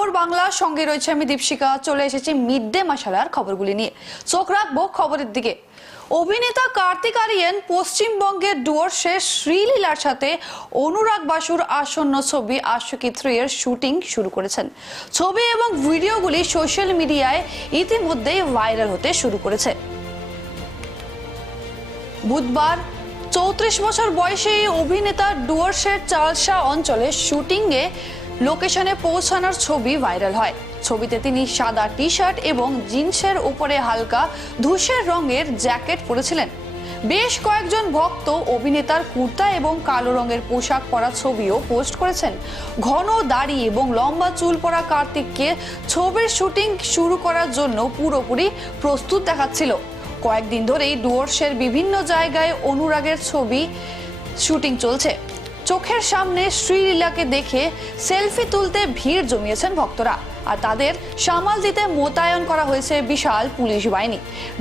খবর বাংলা, সঙ্গে রয়েছে আমি দীপশিকা চলে এসেছি মিড ডে মশালার খবরগুলি নিয়ে। চোখ রাখব খবরের দিকে। অভিনেতা কার্তিক আরিয়ান পশ্চিমবঙ্গের ডুয়ার্সে শ্রীলীলার সাথে অনুরাগ বাসুর আসন্ন ছবি আশুকি থ্রি এর শুটিং শুরু করেছেন। ছবি এবং ভিডিওগুলি সোশ্যাল মিডিয়ায় ইতিমধ্যেই ভাইরাল হতে শুরু করেছে। বুধবার, চৌত্রিশ বছর বয়সে অভিনেতা ডুয়ার্সের চালসা অঞ্চলে শুটিংয়ে লোকেশনে পৌঁছানোর ছবি ভাইরাল হয়। ছবিতে তিনি সাদা টি শার্ট এবং জিন্সের উপরে হালকা ধূসের রঙের জ্যাকেট পরেছিলেন। বেশ কয়েকজন ভক্ত, অভিনেতার কুর্তা এবং কালো রঙের পোশাক পরা ছবিও পোস্ট করেছেন। ঘন দাড়ি এবং লম্বা চুল পরা কার্তিককে ছবির শুটিং শুরু করার জন্য পুরোপুরি প্রস্তুত দেখাচ্ছিল। কয়েকদিন ধরেই ডুয়ার্সের বিভিন্ন জায়গায় অনুরাগের ছবি শুটিং চলছে। চোখের সামনে শ্রীলীলাকে দেখে সেলফি তুলতে ভিড় জমিয়েছেন ভক্তরা। আর তাদের সামাল দিতে মোতায়েন করা হয়েছে বিশাল পুলিশ বাহিনী।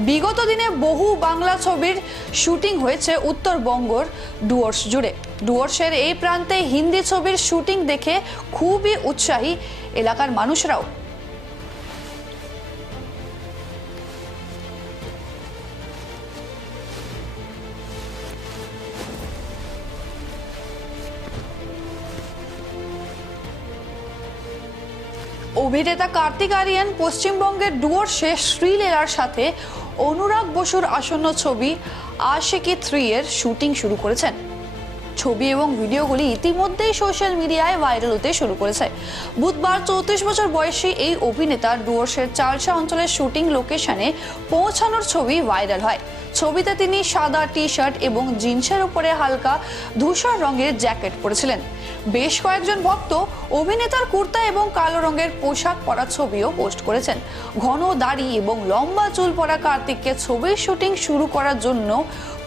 বিগত দিনে বহু বাংলা ছবির শুটিং হয়েছে উত্তরবঙ্গর ডুয়ার্স জুড়ে। ডুয়ার্সের এই প্রান্তে হিন্দি ছবির শুটিং দেখে খুবই উৎসাহী এলাকার মানুষরাও। অভিনেতা কার্তিক আরিয়ান পশ্চিমবঙ্গের ডুয়োর শেষ শ্রীলেলার সাথে অনুরাগ বসুর আসন্ন ছবি আশেকি থ্রি এর শুটিং শুরু করেছেন। ছবি এবং ভিডিওগুলি ইতিমধ্যেই সোশ্যাল মিডিয়ায় ভাইরাল হতে শুরু করেছে। বুধবার চৌত্রিশ বছর বয়সী এই অভিনেতা ডুয়ার্সের চালসা অঞ্চলের শুটিং লোকেশনে পৌঁছানোর ছবি ভাইরাল হয়। ছবিতে তিনি সাদা টি শার্ট এবং জিন্সের উপরে হালকা ধূসর রঙের জ্যাকেট পরেছিলেন। বেশ কয়েকজন ভক্ত অভিনেতার কুর্তা এবং কালো রঙের পোশাক পরা ছবিও পোস্ট করেছেন। ঘন দাড়ি এবং লম্বা চুল পরা কার্তিককে ছবির শুটিং শুরু করার জন্য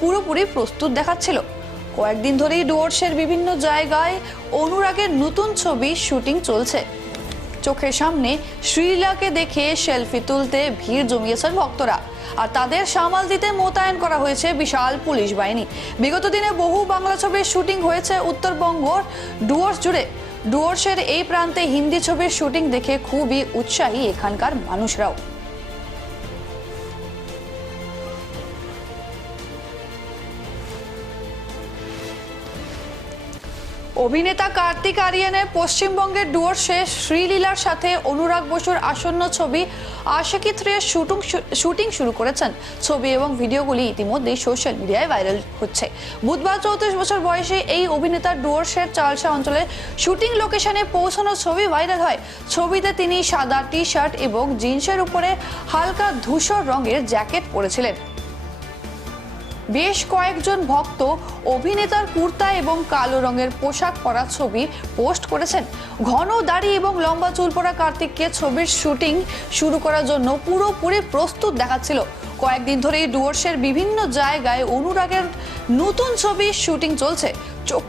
পুরোপুরি প্রস্তুত দেখাচ্ছিল। কয়েকদিন ধরেই ডুয়ার্সের বিভিন্ন জায়গায় অনুরাগের নতুন ছবি শুটিং চলছে। চোখের সামনে শ্রীলাকে দেখে সেলফি তুলতে ভিড় জমিয়েছেন ভক্তরা। আর তাদের সামাল দিতে মোতায়েন করা হয়েছে বিশাল পুলিশ বাহিনী। বিগত দিনে বহু বাংলা ছবির শুটিং হয়েছে উত্তরবঙ্গর ডুয়ার্স জুড়ে। ডুয়ার্সের এই প্রান্তে হিন্দি ছবির শুটিং দেখে খুবই উৎসাহী এখানকার মানুষরাও। অভিনেতা কার্তিক আরিয়ানের পশ্চিমবঙ্গের ডুয়ার্সে শ্রীলীলার সাথে অনুরাগ বসুর আসন্ন ছবি আশিকি থ্রি শুটিং শুটিং শুরু করেছেন। ছবি এবং ভিডিওগুলি ইতিমধ্যেই সোশ্যাল মিডিয়ায় ভাইরাল হচ্ছে। বুধবার চৌত্রিশ বছর বয়সে এই অভিনেতা ডুয়ার্সের চালসা অঞ্চলে শুটিং লোকেশনে পৌঁছানোর ছবি ভাইরাল হয়। ছবিতে তিনি সাদা টি শার্ট এবং জিন্সের উপরে হালকা ধূসর রঙের জ্যাকেট পরেছিলেন। বেশ কয়েকজন ভক্ত অভিনেতার কুর্তা এবং কালো রঙের পোশাক পরা ছবি পোস্ট করেছেন। ঘন দাড়ি এবং লম্বা চুল পরা কার্তিককে ছবির শুটিং শুরু করার জন্য পুরোপুরি প্রস্তুত দেখাচ্ছিল। কয়েকদিন ধরেই ডুয়ার্সের বিভিন্ন জায়গায় অনুরাগের নতুন ছবির শুটিং চলছে। চোখ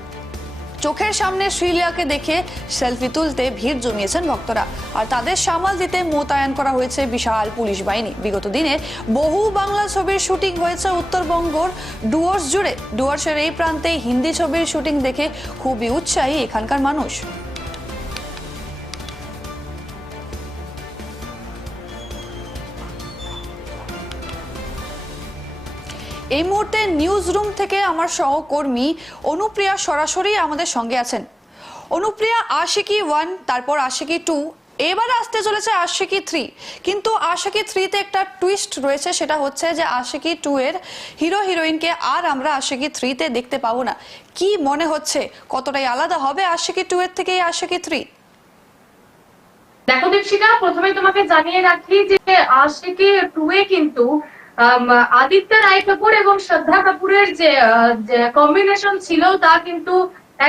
চোখের সামনে শ্রীলিয়াকে দেখে সেলফি তুলতে ভিড় জমিয়েছেন ভক্তরা। আর তাদের সামাল দিতে মোতায়েন করা হয়েছে বিশাল পুলিশ বাহিনী। বিগত দিনে বহু বাংলা ছবির শুটিং হয়েছে উত্তরবঙ্গর ডুয়ার্স জুড়ে। ডুয়ার্সের এই প্রান্তে হিন্দি ছবির শুটিং দেখে খুবই উৎসাহী এখানকার মানুষ। এই মুহূর্তে নিউজ রুম থেকে আমার সহকর্মী অনুপ্রিয়া সরাসরি আমাদের সঙ্গে আছেন। অনুপ্রিয়া, আশিকি ওয়ান তারপর আশিকি টু এবার আসতে চলেছে আশিকি থ্রি কিন্তু আশিকি থ্রিতে একটা টুইস্ট রয়েছে, সেটা হচ্ছে যে আশিকি টু এর হিরো হিরোইনকে আর আমরা আশিকি থ্রিতে দেখতে পাবো না। কি মনে হচ্ছে? কতটাই আলাদা হবে আশিকি টু এর থেকে আশিকি থ্রি দেখো দীপশিকা প্রথমে তোমাকে জানিয়ে রাখি যে আশিকি টু এ কিন্তু আদিত্য রায় কাপুর এবং শ্রদ্ধা কাপুরের যে কম্বিনেশন ছিল তা কিন্তু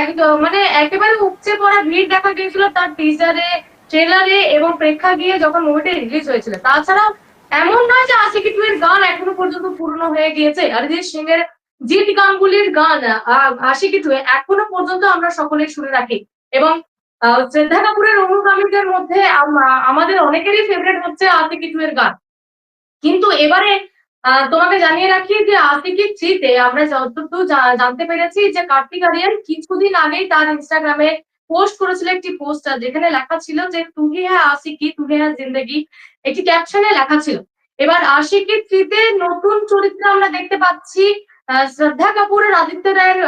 একদম মানে একেবারে উপচে পড়া ভিড় দেখা গিয়েছিল তার টিজারে ট্রেলারে এবং প্রেক্ষাগৃহে যখন মুভিটা রিলিজ হয়েছিল। তাছাড়াও এমন নয় যে আশিকি টু এর গান এখনও পর্যন্ত পুরনো হয়ে গিয়েছে। অরিজিৎ সিং এর জিৎ গাঙ্গুলির গান আশিকি টু এখনও পর্যন্ত আমরা সকলে শুনে রাখি এবং শ্রদ্ধা কাপুরের অনুগামীদের মধ্যে আমাদের অনেকেরই ফেভারিট হচ্ছে আতিকি টু এর গান। কিন্তু এবারে তোমাকে জানিয়ে রাখি যে আতিকি থ্রিতে আমরা যতটুকু জানতে পেরেছি যে কার্তিক আরিয়ান কিছুদিন আগেই তার ইনস্টাগ্রামে পোস্ট করেছিল একটি পোস্টার যেখানে লেখা ছিল যে তুহি হ্যাঁ আশিকি তুহি হ্যাঁ জিন্দগি। একটি ক্যাপশনে লেখা ছিল। এবার আশিকি থ্রিতে নতুন চরিত্র আমরা দেখতে পাচ্ছি। শ্রদ্ধা কাপুরের আদিত্য রায়ের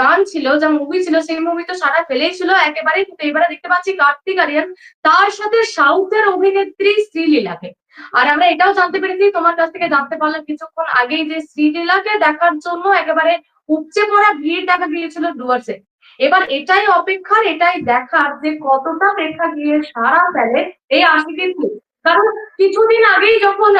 গান ছিল, যা মুভি ছিল, সেই মুভি তো সারা ফেলেই ছিল একেবারে কিন্তু এবারে দেখতে পাচ্ছি কার্তিক আরিয়ান তার সাথে সাউথের অভিনেত্রী শ্রীলীলাকে। আর আমরা এটাও জানতে পেরেছি, তোমার কাছ থেকে জানতে পারলাম কিছুক্ষণ আগেই যে শ্রীলীলাকে দেখার জন্য একেবারে উপচে পড়া ভিড় দেখা গিয়েছিল ডুয়ার্সে এবার এটাই অপেক্ষার, এটাই দেখার যে কতটা গিয়ে সারা ফেলে এই আশিকের থ্রি। কারণ কিছুদিন আগেই যখন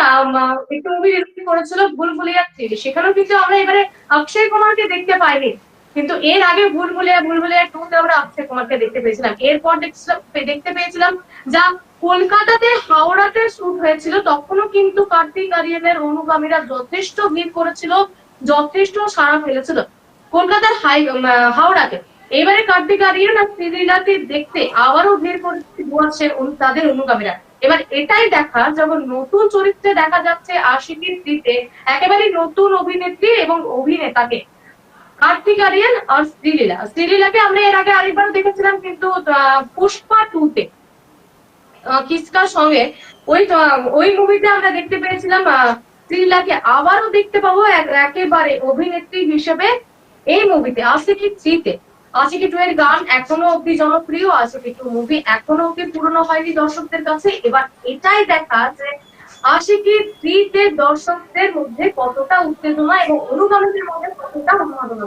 একটু মুভি করেছিল ভুলভুলিয়া থ্রি সেখানেও কিন্তু আমরা এবারে অক্ষয় কুমারকে দেখতে পাইনি কিন্তু এর আগে ভুল ভুলভুলিয়া ভুলভুলিয়া টু তে আমরা অক্ষয় কুমারকে দেখতে পেয়েছিলাম। এরপর দেখছিলাম দেখতে পেয়েছিলাম যা কলকাতাতে হাওড়াতে শুট হয়েছিল, তখনও কিন্তু কার্তিক আরিয়ানের অনুগামীরা যথেষ্ট ভিড় করেছিল, যথেষ্ট সাড়া ফেলেছিল কলকাতার হাই হাওড়াতে। এবারে কার্তিক আরিয়ান আর শ্রীলীলাকে দেখতে আবারও ভিড় করেছে তাদের অনুগামীরা। এবার এটাই দেখা যখন নতুন চরিত্রে দেখা যাচ্ছে আশিকির স্ত্রীতে একেবারে নতুন অভিনেত্রী এবং অভিনেতাকে। কার্তিক আরিয়ান আর শ্রীলীলা। শ্রীলীলাকে আমরা এর আগে আরেকবার দেখেছিলাম, কিন্তু পুষ্পা টু তে কিসকার সঙ্গে। ওই ওই মুভিতে আমরা দেখতে পেয়েছিলাম শ্রীলীলাকে আবারও দেখতে পাবো একেবারে অভিনেত্রী হিসেবে এই মুভিতে আশিকি থ্রিতে। আশিকি টু এর গান এখনও অব্দি জনপ্রিয়, আশিকি টু মুভি এখনও অব্দি পুরনো হয়নি দর্শকদের কাছে। এবার এটাই দেখা যে আশিকি থ্রিতে দর্শকদের মধ্যে কতটা উত্তেজনা এবং অনুগামীদের মধ্যে কতটা উন্মাদনা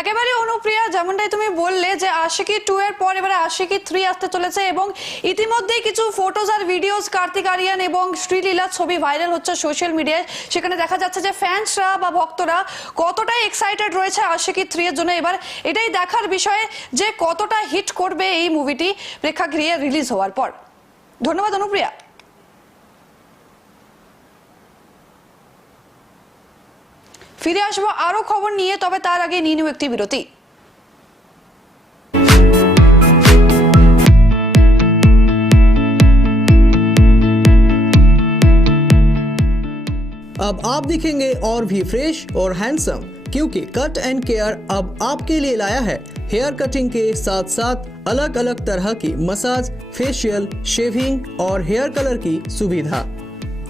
একেবারে অনুপ্রিয়া, যেমনটাই তুমি বললে যে আশিকি টু এর পর এবারে আশিকি থ্রি আসতে চলেছে এবং ইতিমধ্যেই কিছু ফটোজ আর ভিডিওস কার্তিক আরিয়ান এবং শ্রীলীলার ছবি ভাইরাল হচ্ছে সোশ্যাল মিডিয়ায় সেখানে দেখা যাচ্ছে যে ফ্যান্সরা বা ভক্তরা কতটাই এক্সাইটেড রয়েছে আশিকি থ্রি এর জন্য। এবার এটাই দেখার বিষয়ে যে কতটা হিট করবে এই মুভিটি প্রেক্ষাগৃহে রিলিজ হওয়ার পর। ধন্যবাদ অনুপ্রিয়া। ফিরে আসবো আরো খবর নিয়ে তবে তার আগে নিয়ে নেব একটি বিরতি अब आप दिखेंगे और भी फ्रेश और हैंडसम क्योंकि कट एंड केयर अब आपके लिए लाया है हेयर कटिंग के साथ साथ अलग अलग तरह की मसाज फेशियल शेविंग और हेयर कलर की सुविधा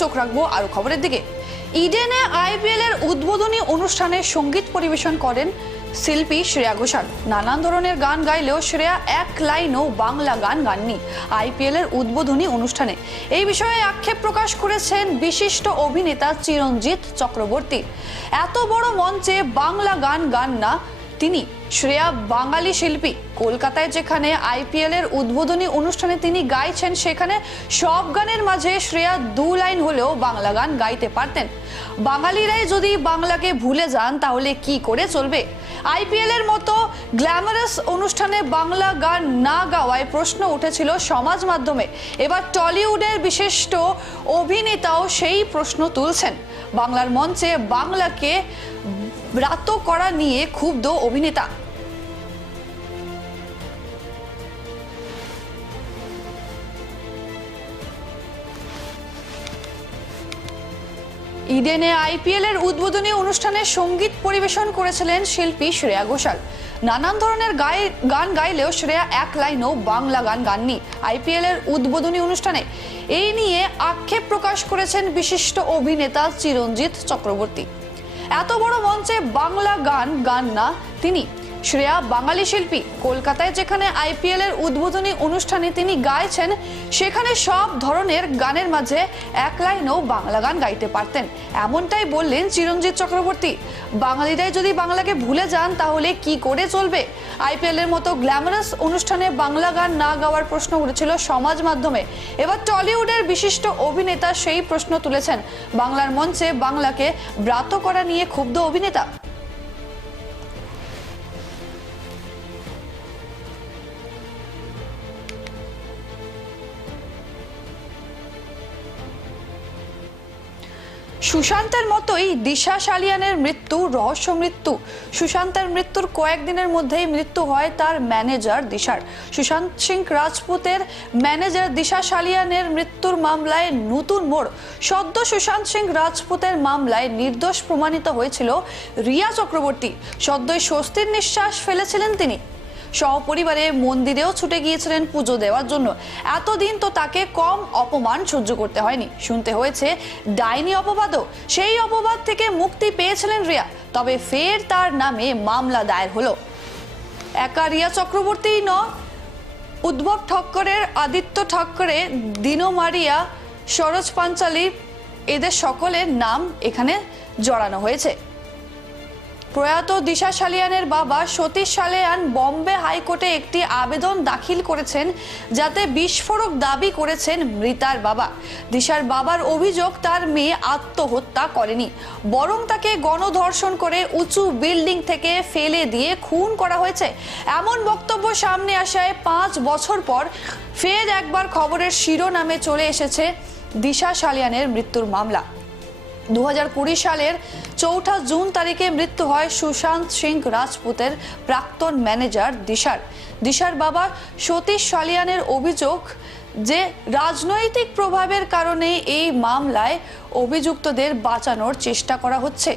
চোখ রাখব আরও খবরের দিকে। ইডেনে আইপিএল এর উদ্বোধনী অনুষ্ঠানে সংগীত পরিবেশন করেন শিল্পী শ্রেয়া ঘোষাল। নানান ধরনের গান গাইলেও শ্রেয়া এক লাইনও বাংলা গান গাননি আইপিএল এর উদ্বোধনী অনুষ্ঠানে। এই বিষয়ে আক্ষেপ প্রকাশ করেছেন বিশিষ্ট অভিনেতা চিরঞ্জিত চক্রবর্তী। এত বড় মঞ্চে বাংলা গান গান না তিনি। শ্রেয়া বাঙালি শিল্পী। কলকাতায় যেখানে আইপিএল এর উদ্বোধনী অনুষ্ঠানে তিনি গাইছেন, সেখানে সব গানের মাঝে শ্রেয়া দু লাইন হলেও বাংলা গান গাইতে পারতেন। বাঙালিরাই যদি বাংলাকে ভুলে যান, তাহলে কি করে চলবে? আইপিএল এর মতো গ্ল্যামারাস অনুষ্ঠানে বাংলা গান না গাওয়ায় প্রশ্ন উঠেছিল সমাজ মাধ্যমে। এবার টলিউডের বিশিষ্ট অভিনেতাও সেই প্রশ্ন তুলছেন। বাংলার মঞ্চে বাংলাকে ব্রাত করা নিয়ে ক্ষুব্ধ অভিনেতা। ইডেনে আইপিএল এর উদ্বোধনী অনুষ্ঠানে সংগীত পরিবেশন করেছিলেন শিল্পী শ্রেয়া ঘোষাল। নানান ধরনের গান গাইলেও শ্রেয়া এক লাইনও বাংলা গান গাননি আইপিএল এর উদ্বোধনী অনুষ্ঠানে। এই নিয়ে আক্ষেপ প্রকাশ করেছেন বিশিষ্ট অভিনেতা চিরঞ্জিত চক্রবর্তী। এত বড় মঞ্চে বাংলা গান গান না তিনি। শ্রেয়া বাঙালি শিল্পী। কলকাতায় যেখানে আইপিএল এর উদ্বোধনী অনুষ্ঠানে তিনি গাইছেন, সেখানে সব ধরনের গানের মাঝে এক লাইনও বাংলা গান গাইতে পারতেন। এমনটাই বললেন চিরঞ্জিত চক্রবর্তী। বাঙালিরাই যদি বাংলাকে ভুলে যান, তাহলে কি করে চলবে? আইপিএল এর মতো গ্ল্যামারাস অনুষ্ঠানে বাংলা গান না গাওয়ার প্রশ্ন উঠেছিল সমাজ মাধ্যমে। এবার টলিউডের বিশিষ্ট অভিনেতা সেই প্রশ্ন তুলেছেন। বাংলার মঞ্চে বাংলাকে ব্রাত করা নিয়ে ক্ষুব্ধ অভিনেতা। সুশান্তের মতোই দিশা সালিয়ানের মৃত্যু, রহস্য মৃত্যু। সুশান্তের মৃত্যুর কয়েকদিনের মধ্যেই মৃত্যু হয় তার ম্যানেজার দিশার। সুশান্ত সিং রাজপুতের ম্যানেজার দিশা সালিয়ানের মৃত্যুর মামলায় নতুন মোড়। সদ্য সুশান্ত সিং রাজপুতের মামলায় নির্দোষ প্রমাণিত হয়েছিল রিয়া চক্রবর্তী। সদ্যই স্বস্তির নিঃশ্বাস ফেলেছিলেন তিনি। সপরিবারে মন্দিরেও ছুটে গিয়েছিলেন পুজো দেওয়ার জন্য। এতদিন তো তাকে কম অপমান সহ্য করতে হয়নি। শুনতে হয়েছে, ডাইনি অপবাদও। সেই অপবাদ থেকে মুক্তি পেয়েছিলেন রিয়া, তবে ফের তার নামে মামলা দায়ের হলো। একা রিয়া চক্রবর্তীই ন উদ্ভব ঠক্করের আদিত্য ঠক্করে, দিনো মারিয়া, সরোজ পাঞ্চালি, এদের সকলের নাম এখানে জড়ানো হয়েছে। প্রয়াত দিশা সালিয়ানের বাবা সতীশ সালিয়ান বম্বে হাইকোর্টে একটি আবেদন দাখিল করেছেন যাতে বিস্ফোরক দাবি করেছেন মৃতার বাবা। দিশার বাবার অভিযোগ, তার মেয়ে আত্মহত্যা করেনি। বরং তাকে গণধর্ষণ করে উঁচু বিল্ডিং থেকে ফেলে দিয়ে খুন করা হয়েছে। এমন বক্তব্য সামনে আসায় পাঁচ বছর পর ফের একবার খবরের শিরোনামে চলে এসেছে দিশা সালিয়ানের মৃত্যুর মামলা। দু হাজার কুড়ি সালের চৌঠা জুন তারিখে মৃত্যু হয় সুশান্ত সিং রাজপুতের প্রাক্তন ম্যানেজার দিশার। দিশার বাবা সতীশ সালিয়ানের অভিযোগ যে রাজনৈতিক প্রভাবের কারণে এই মামলায় অভিযুক্তদের বাঁচানোর চেষ্টা করা হচ্ছে।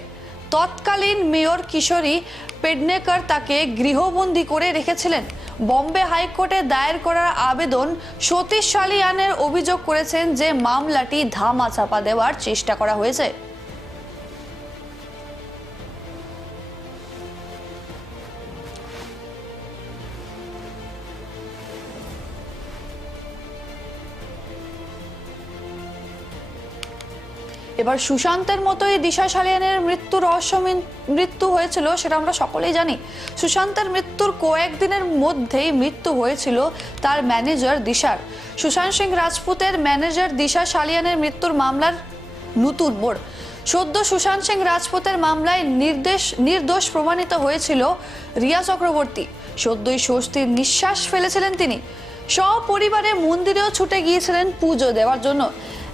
তৎকালীন মেয়র কিশোরী পেডনেকার তাকে গৃহবন্দী করে রেখেছিলেন। বম্বে হাইকোর্টে দায়ের করার আবেদন সতীশ সালিয়ানের অভিযোগ করেছেন যে মামলাটি ধামা চাপা দেওয়ার চেষ্টা করা হয়েছে। এবার সুশান্তের মতোই দিশা সালিয়ানের মৃত্যু রহস্য মৃত্যু হয়েছিল, সেটা আমরা সকলেই জানি। সুশান্তের মৃত্যুর কয়েকদিনের মধ্যেই মৃত্যু হয়েছিল তার ম্যানেজার দিশার। সুশান্ত সিং রাজপুতের ম্যানেজার দিশা সালিয়ানের মৃত্যুর মামলার নতুন মোড়। সদ্য সুশান্ত সিং রাজপুতের মামলায় নির্দেশ, নির্দোষ প্রমাণিত হয়েছিল রিয়া চক্রবর্তী। সদ্যই স্বস্তির নিঃশ্বাস ফেলেছিলেন তিনি। সপরিবারে মন্দিরেও ছুটে গিয়েছিলেন পুজো দেওয়ার জন্য।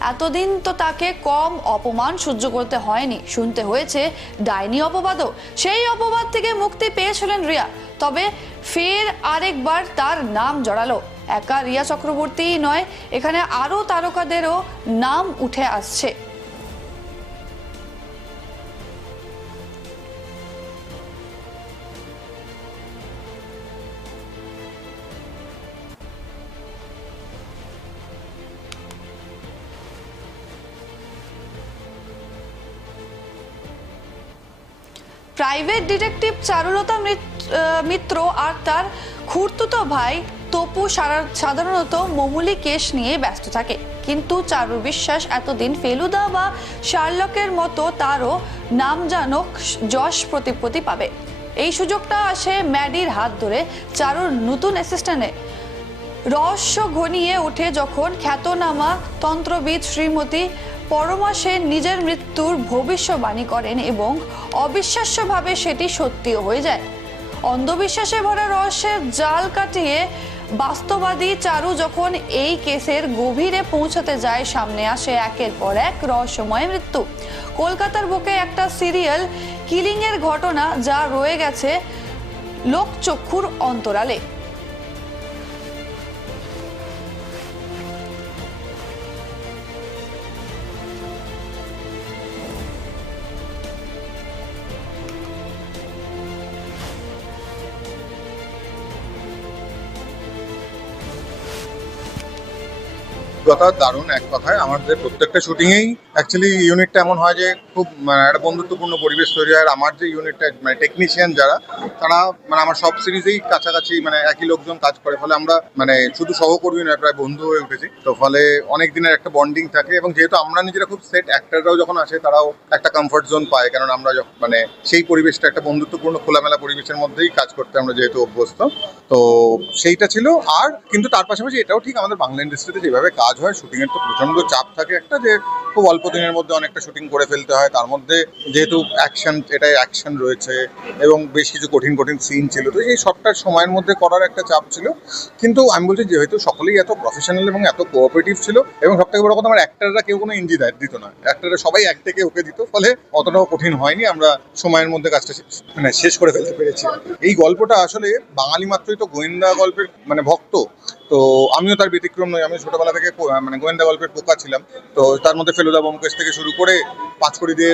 এতদিন তো তাকে কম অপমান সহ্য করতে হয়নি। শুনতে হয়েছে, ডাইনি অপবাদও। সেই অপবাদ থেকে মুক্তি পেয়েছিলেন রিয়া। তবে ফের আরেকবার তার নাম জড়ালো। একা রিয়া চক্রবর্তীই নয়, এখানে আরও তারকাদেরও নাম উঠে আসছে। প্রাইভেট ডিটেকটিভ চারুলতা মিত্র আর তার খুড়তুতো ভাই তপু সাধারণত মমুলি কেস নিয়ে ব্যস্ত থাকে। কিন্তু চারু বিশ্বাস এতদিন ফেলুদা বা শার্লকের মতো তারও নামজানক যশ প্রতিপত্তি পাবে। এই সুযোগটা আসে ম্যাডির হাত ধরে চারুর নতুন অ্যাসিস্ট্যান্টে রহস্য ঘনিয়ে ওঠে যখন খ্যাতনামা তন্ত্রবিদ শ্রীমতী পরমা সেন নিজের মৃত্যুর ভবিষ্যবাণী করেন এবং অবিশ্বাস্যভাবে সেটি সত্যিও হয়ে যায়। অন্ধবিশ্বাসে ভরা রহস্যের জাল কাটিয়ে বাস্তবাদী চারু যখন এই কেসের গভীরে পৌঁছাতে যায়, সামনে আসে একের পর এক রহস্যময় মৃত্যু। কলকাতার বুকে একটা সিরিয়াল কিলিংয়ের ঘটনা যা রয়ে গেছে লোকচক্ষুর অন্তরালে। অভিজ্ঞতা দারুণ এক কথায়। আমাদের প্রত্যেকটা শুটিংয়েই অ্যাকচুয়ালি ইউনিটটা এমন হয় যে খুব মানে একটা বন্ধুত্বপূর্ণ পরিবেশ তৈরি হয়। আর আমার যে ইউনিটটা মানে টেকনিশিয়ান যারা, তারা মানে আমার সব সিরিজেই কাছাকাছি মানে একই লোকজন কাজ করে। ফলে আমরা মানে শুধু সহকর্মী নয়, প্রায় বন্ধু হয়ে উঠেছি। তো ফলে অনেক দিনের একটা বন্ডিং থাকে এবং যেহেতু আমরা নিজেরা খুব সেট অ্যাক্টাররাও যখন আসে, তারাও একটা কমফর্ট জোন পায়। কারণ আমরা মানে সেই পরিবেশটা, একটা বন্ধুত্বপূর্ণ খোলামেলা পরিবেশের মধ্যেই কাজ করতে আমরা যেহেতু অভ্যস্ত। তো সেইটা ছিল। আর কিন্তু তার পাশাপাশি এটাও ঠিক আমাদের বাংলা ইন্ডাস্ট্রিতে যেভাবে কাজ হয় শুটিংয়ের তো প্রচণ্ড চাপ থাকে একটা যে খুব অল্প দিনের মধ্যে অনেকটা শুটিং করে ফেলতে হয়। তার মধ্যে যেহেতু অ্যাকশন এটাই অ্যাকশন রয়েছে এবং বেশ কিছু কঠিন কঠিন সিন ছিল। তো এই সবটা সময়ের মধ্যে করার একটা চাপ ছিল। কিন্তু আমি বলছি যেহেতু সকলেই এত প্রফেশনাল এবং এত কোঅপারেটিভ ছিল এবং সব থেকে বড় কথা আমার অ্যাক্টাররা কেউ কোনো ইঞ্জি দেয় দিত না। অ্যাক্টাররা সবাই এক থেকে ওকে দিত, ফলে অতটাও কঠিন হয়নি। আমরা সময়ের মধ্যে কাজটা মানে শেষ করে ফেলতে পেরেছি। এই গল্পটা আসলে বাঙালি মাত্রই তো গোয়েন্দা গল্পের মানে ভক্ত। তো আমিও তার ব্যতিক্রম নই আমি ছোটবেলা থেকে মানে গোয়েন্দা গল্পের পোকা ছিলাম। তো তার মধ্যে ফেলুদা বোমকেশ থেকে শুরু করে পাঁচকড়ি দিয়ে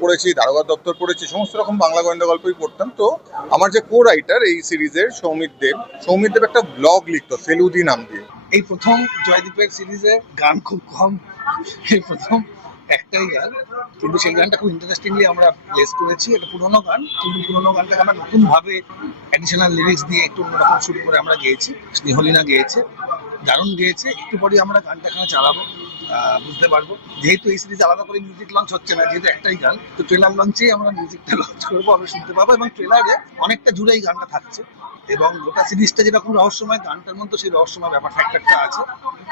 পড়েছি দারোগার দপ্তর পড়েছি, সমস্ত রকম বাংলা গোয়েন্দা গল্পই পড়তাম। তো আমার যে কো রাইটার এই সিরিজের সৌমিত দেব সৌমিত দেব একটা ব্লগ লিখত, ফেলুদি নাম দিয়ে। এই প্রথম জয়দীপের সিরিজে গান খুব কম, এই প্রথম একটাই গান, কিন্তু সেই গানটা খুব ইন্টারেস্টিংলি আমরা প্লেস করেছি, একটা পুরোনো গান। কিন্তু পুরোনো গানটাকে আমরা নতুন ভাবে অ্যাডিশনাল লিরিক্স দিয়ে একটু অন্যরকম শুরু করে আমরা গেয়েছি, স্নেহলিনা গেয়েছে, দারুণ গেয়েছে। একটু পরে আমরা গানটা এখানে চালাবো বুঝতে পারব। যেহেতু এই সিরিজ আলাদা করে মিউজিক লঞ্চ হচ্ছে না, যেহেতু একটাই গান, তো ট্রেলার লঞ্চেই আমরা মিউজিকটা লঞ্চ করব, আমরা শুনতে পাবো এবং ট্রেলারে অনেকটা জুড়ে এই গানটা থাকছে। এবং গোটা সিরিজটা যেরকম রহস্যময়, গানটার মধ্যে সেই রহস্যময় ব্যাপার ফ্যাক্টরটা আছে।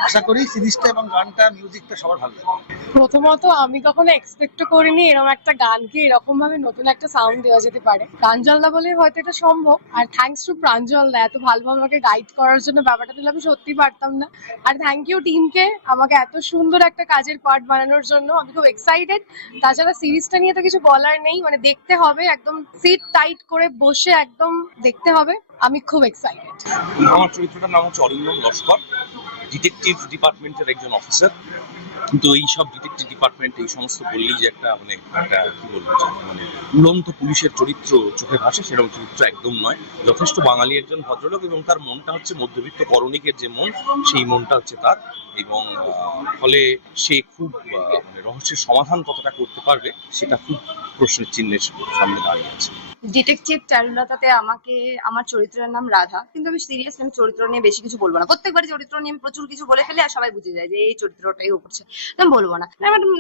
আশা করি সিরিজটা এবং গানটা মিউজিকটা সবার ভালো লাগবে। প্রথমত আমি কখনো এক্সপেক্ট করিনি এরকম একটা গানকে এরকম ভাবে নতুন একটা সাউন্ড দেওয়া যেতে পারে। প্রাঞ্জলদা বলে হয়তো এটা সম্ভব। আর থ্যাঙ্কস টু প্রাঞ্জলদা, এত ভালোভাবে আমাকে গাইড করার জন্য ব্যাপারটা তাহলে আমি সত্যি পারতাম না। আর থ্যাংক ইউ টিমকে আমাকে এত সুন্দর একটা কাজের পার্ট বানানোর জন্য। আমি খুব এক্সাইটেড তাছাড়া সিরিজটা নিয়ে তো কিছু বলার নেই। মানে দেখতে হবে, একদম সিট টাইট করে বসে একদম দেখতে হবে। আমি খুব এক্সাইটেড আমার চরিত্রটার নাম হচ্ছে অরিন্দম লস্কর ডিটেকটিভ ডিপার্টমেন্টের একজন অফিসার কিন্তু এই সব ডিটেকটিভ ডিপার্টমেন্ট এই সমস্ত বললেই যে একটা মানে একটা, কি বলব মানে উড়ন্ত পুলিশের চরিত্র চোখে ভাসে, সেরকম চরিত্র একদম নয়। যথেষ্ট বাঙালি একজন ভদ্রলোক এবং তার মনটা হচ্ছে মধ্যবিত্ত করণিকের যে মন, সেই মনটা হচ্ছে তার। এবং ফলে সে খুব মানে রহস্যের সমাধান কতটা করতে পারবে, সেটা খুব প্রশ্নের চিহ্নের সামনে দাঁড়িয়ে আছে। ডিটেকটিভ চারুলতাতে আমাকে, আমার চরিত্রের নাম রাধা, কিন্তু আমি সিরিয়াস আমি চরিত্র নিয়ে বেশি কিছু বলব না। প্রত্যেকবারই চরিত্র নিয়ে আমি প্রচুর কিছু বলে ফেলি আর সবাই বুঝে যায় যে এই চরিত্রটাই ও করছে। আমি বলব না।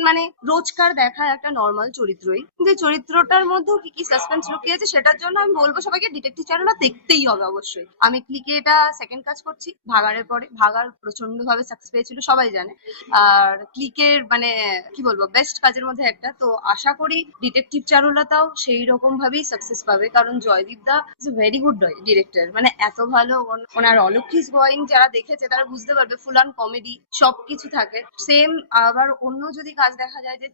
মানে রোজকার দেখা একটা নর্মাল চরিত্রই কিন্তু চরিত্রটার মধ্যেও কি কি সাসপেন্স লুকিয়ে আছে সেটার জন্য আমি বলব সবাইকে ডিটেকটিভ চারুলা দেখতেই হবে অবশ্যই। আমি ক্লিকে এটা সেকেন্ড কাজ করছি, ভাগাড়ের পরে। ভাগার প্রচণ্ড ভাবে সাকসেস পেয়েছিল, সবাই জানে। আর ক্লিকের মানে কি বলব বেস্ট কাজের মধ্যে একটা। তো আশা করি ডিটেকটিভ চারুলতাও সেই রকম ভাবেই সাকসেস পাবে, কারণ Joydeep da is very good director মানে এত ভালো ওনার অলক্ষিস গোয়িং যারা দেখেছে, তারা বুঝতে পারবে ফুল অন কমেডি সবকিছু থাকে। সেম আবার অন্য যদি কাজ দেখা যায় যে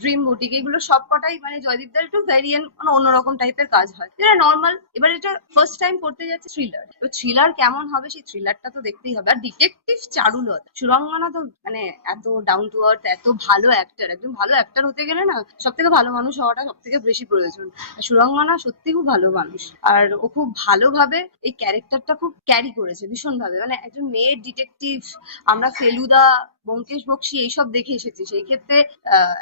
ড্রিম বুটিক এগুলো সব কটাই মানে জয়দীপ দার একটু ভ্যারিয়েন্ট মানে অন্যরকম টাইপের কাজ হয়। যেটা নর্মাল এবার এটা ফার্স্ট টাইম করতে যাচ্ছে থ্রিলার তো থ্রিলার কেমন হবে সেই থ্রিলারটা তো দেখতেই হবে। আর ডিটেকটিভ চারুলতা, সুরঙ্গনা তো মানে এত ডাউন টু আর্থ এত ভালো অ্যাক্টর একদম ভালো অ্যাক্টর হতে গেলে না সব থেকে ভালো মানুষ হওয়াটা সব থেকে বেশি প্রয়োজন। সুরঙ্গনা সত্যি খুব ভালো মানুষ। আর ও খুব ভালোভাবে এই ক্যারেক্টারটা খুব ক্যারি করেছে ভীষণভাবে। মানে একজন মেয়ের ডিটেকটিভ আমরা ফেলুদা ব্যোমকেশ বক্সি এইসব দেখে এসেছি। সেই ক্ষেত্রে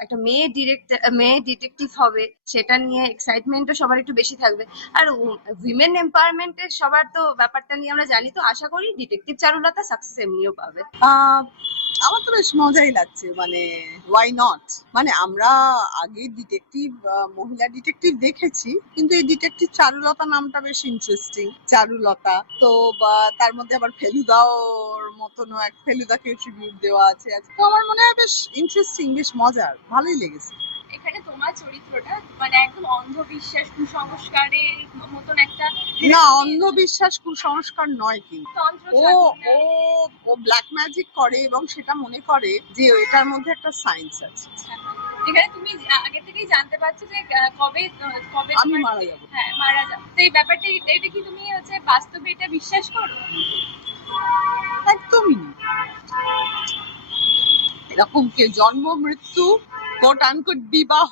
একটা মেয়ে ডিরেক্টর মেয়ে ডিটেকটিভ হবে, সেটা নিয়ে এক্সাইটমেন্টও সবার একটু বেশি থাকবে। আর উইমেন এম্পাওয়ারমেন্টের সবার তো ব্যাপারটা নিয়ে আমরা জানি, তো আশা করি ডিটেকটিভ চারুলতা সাকসেস এমনিও পাবে। আমার তো বেশ মজাই লাগছে মানে ওয়াই নট মানে আমরা আগে ডিটেকটিভ মহিলা ডিটেকটিভ দেখেছি, কিন্তু এই ডিটেকটিভ চারুলতা নামটা বেশ ইন্টারেস্টিং চারুলতা। তো তার মধ্যে আবার ফেলুদাওর মতনও এক, ফেলুদাকে ট্রিবিউট দেওয়া আছে তো আমার মনে হয় বেশ ইন্টারেস্টিং বেশ মজার। ভালোই লেগেছে। এখানে তোমার চরিত্রটা মানে একদম অন্ধবিশ্বাস কুসংস্কারের মতন একটা না অন্ধবিশ্বাস কুসংস্কার নয় কিন্তু। ও ও ও ব্ল্যাক ম্যাজিক করে এবং সেটা মনে করে যে এটার মধ্যে একটা সায়েন্স আছে। যেখানে তুমি আগে থেকেই জানতে পারছ যে কবে কবে আমি মারা যাব। হ্যাঁ মারা যাবে। তো এই ব্যাপারটা এটা কি তুমি হচ্ছে বাস্তবে এটা বিশ্বাস করো? একদমই না। এরকম কে জন্ম মৃত্যু কোট আনকোট বিবাহ।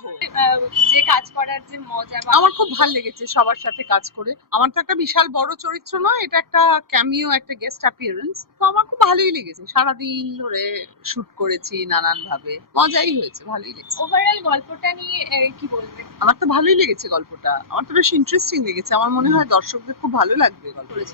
যে কাজ করার যে মজা আমার খুব ভালো লেগেছে সবার সাথে কাজ করে। আমার তো একটা বিশাল বড় চরিত্র নয় এটা একটা ক্যামিও একটা গেস্ট অ্যাপিয়ারেন্স তো আমার খুব ভালোই লেগেছে। সারাদিন ধরে শুট করেছি নানান ভাবে মজাই হয়েছে ভালোই লেগেছে। ওভারঅল গল্পটা নিয়ে কি বলবে আমার তো ভালোই লেগেছে গল্পটা। আমার তো বেশ ইন্টারেস্টিং লেগেছে। আমার মনে হয় দর্শকদের খুব ভালো লাগবে গল্পটা।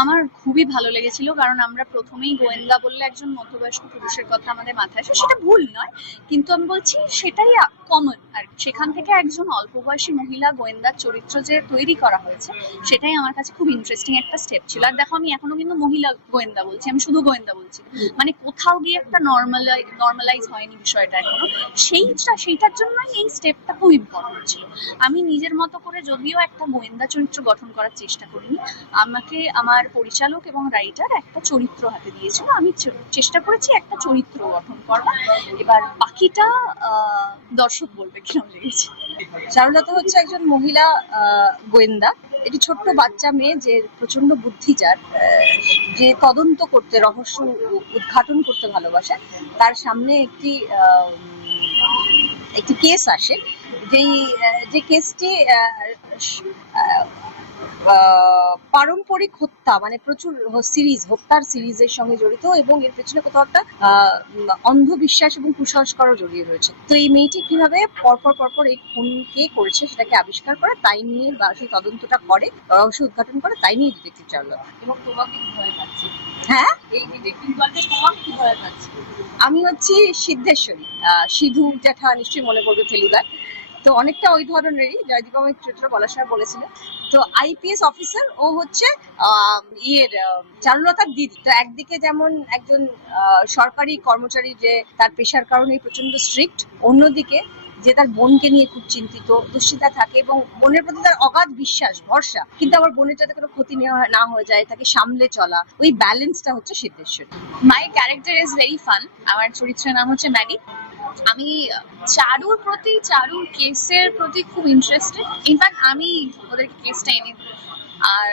আমার খুবই ভালো লেগেছিল কারণ আমরা প্রথমেই গোয়েন্দা বললে একজন মধ্যবয়স্ক পুরুষের কথা আমাদের মাথায় আসে। সেটা ভুল নয় কিন্তু আমি বলছি সেটাই কমন আর সেখান থেকে একজন অল্প বয়সী মহিলা গোয়েন্দার চরিত্র যে তৈরি করা হয়েছে সেটাই আমার কাছে খুব ইন্টারেস্টিং একটা স্টেপ ছিল। আর দেখো আমি এখনও কিন্তু মহিলা গোয়েন্দা বলছি আমি শুধু গোয়েন্দা বলছি। মানে কোথাও গিয়ে একটা নর্মালাইজ নর্মালাইজ হয়নি বিষয়টা এখনও। সেইটা সেইটার জন্যই এই স্টেপটা খুব ইম্পর্টেন্ট ছিল। আমি নিজের মতো করে যদিও একটা গোয়েন্দা চরিত্র গঠন করার চেষ্টা করিনি আমাকে আমার পরিচালক এবং রাইটার একটা চরিত্র হাতে দিয়েছিল। আমি চেষ্টা করেছি একটা চরিত্র গঠন করবার এবার বাকিটা আহ, দর্শক বলবে কিরম লেগেছে। চারুলতা হচ্ছে একজন মহিলা গোয়েন্দা। একটি ছোট্ট বাচ্চা মেয়ে যে প্রচণ্ড বুদ্ধি যার যে তদন্ত করতে, রহস্য উদ্ঘাটন করতে ভালোবাসে। তার সামনে একটি একটি কেস আসে। যেই যে কেসটি পারম্পরিক হত্যা মানে প্রচুর সিরিজ হত্যার সিরিজের সঙ্গে জড়িত এবং এর পেছনে কোথাও একটা অন্ধবিশ্বাস এবং কুসংস্কারও জড়িয়ে রয়েছে। তো এই মেয়েটি কীভাবে পরপর পরপর এই খুন কে করেছে সেটাকে আবিষ্কার করে তাই নিয়ে বা সেই তদন্তটা করে রহস্য উদ্ঘাটন করে তাই নিয়ে ডিটেকটিভ চার্লক এবং তোমাকে ভয় পাচ্ছে? হ্যাঁ? এই ডিটেকটিভ গল্পে তোমাকে কি ভয় পাচ্ছে? আমি হচ্ছি সিদ্ধেশ্বরী। সিধু জ্যাঠা নিশ্চয়ই মনে করবে ফেলুদার। তো অনেকটা ওই ধরনেরই জয়দীপ আমি চরিত্র বলার সময় বলেছিল তো আইপিএস অফিসার ও হচ্ছে ইয়ের চারুলতার দিদি। তো একদিকে যেমন একজন সরকারি কর্মচারী যে তার পেশার কারণে প্রচণ্ড স্ট্রিক্ট অন্যদিকে যে তার বোনকে নিয়ে খুব চিন্তিত, দুশ্চিন্তা থাকে এবং বোনের প্রতি তার অগাধ বিশ্বাস, ভরসা। কিন্তু আমার বোনের যাতে কোনো ক্ষতি না হয়ে যায়, তাকে সামলে চলা, ওই ব্যালেন্সটা হচ্ছে Siddheshwari. My character is very fun আমার চরিত্রের নাম হচ্ছে ম্যাডি আমি চারুর প্রতি, চারুর কেসের প্রতি খুব ইন্টারেস্টেড ইনফ্যাক্ট আমি ওদেরকে কেসটা এনে আর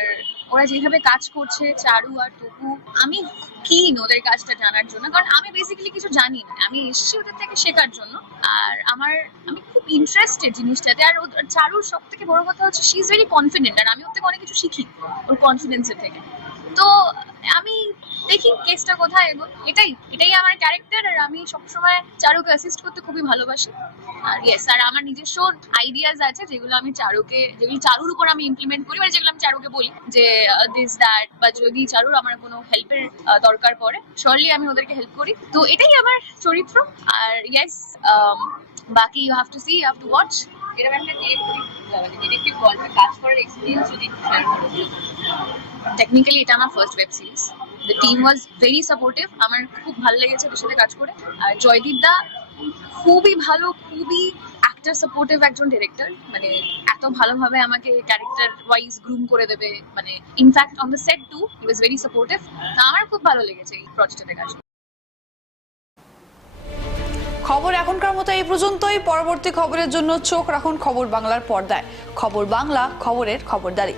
ওরা যেভাবে কাজ করছে, চারু আর টুকু আমি কিন ওদের কাজটা জানার জন্য, কারণ আমি বেসিক্যালি কিছু জানি না। আমি এসেছি ওদের থেকে শেখার জন্য, আর আমার, আমি খুব ইন্টারেস্টেড জিনিসটাতে। আর ওর- চারুর সব থেকে বড় কথা হচ্ছে শি ইজ ভেরি কনফিডেন্ট আর আমি ওর থেকে অনেক কিছু শিখি, ওর কনফিডেন্সের থেকে। তো আমি দেখি কেসটা কোথায় এগো এটাই এটাই আমার ক্যারেক্টার আর আমি সবসময় চারুকে অ্যাসিস্ট করতে খুবই ভালোবাসি। আর ইয়েস আর আমার নিজস্ব আইডিয়াজ আছে যেগুলো আমি চারুকে যেগুলো চারুর উপর আমি ইমপ্লিমেন্ট করি মানে যেগুলো আমি চারুকে বলি যে দিস দ্যাট বা যদি চারুর আমার কোনো হেল্পের দরকার পড়ে শর্টলি আমি ওদেরকে হেল্প করি। তো এটাই আমার চরিত্র। আর ইয়েস বাকি you have to see you have to watch এরকম একটা ডিটেকটিভ মানে ডিটেকটিভ গল্পে কাজ করার এক্সপিরিয়েন্স যদি টেকনিক্যালি এটা আমার first web series the team was very supportive আমার খুব ভালো লেগেছে ওদের সাথে কাজ করে। আর জয়দীপ দা খুবই ভালো, খুবই অ্যাক্টার সাপোর্টিভ একজন ডিরেক্টর মানে এত ভালোভাবে আমাকে ক্যারেক্টার ওয়াইজ গ্রুম করে দেবে। মানে in fact on the set too he was very supportive আমার খুব ভালো লেগেছে এই প্রজেক্টটাতে কাজ। খবর এখনকার মতো এই পর্যন্তই। পরবর্তী খবরের জন্য চোখ রাখুন খবর বাংলার পর্দায়। খবর বাংলা, খবরের খবরদারি।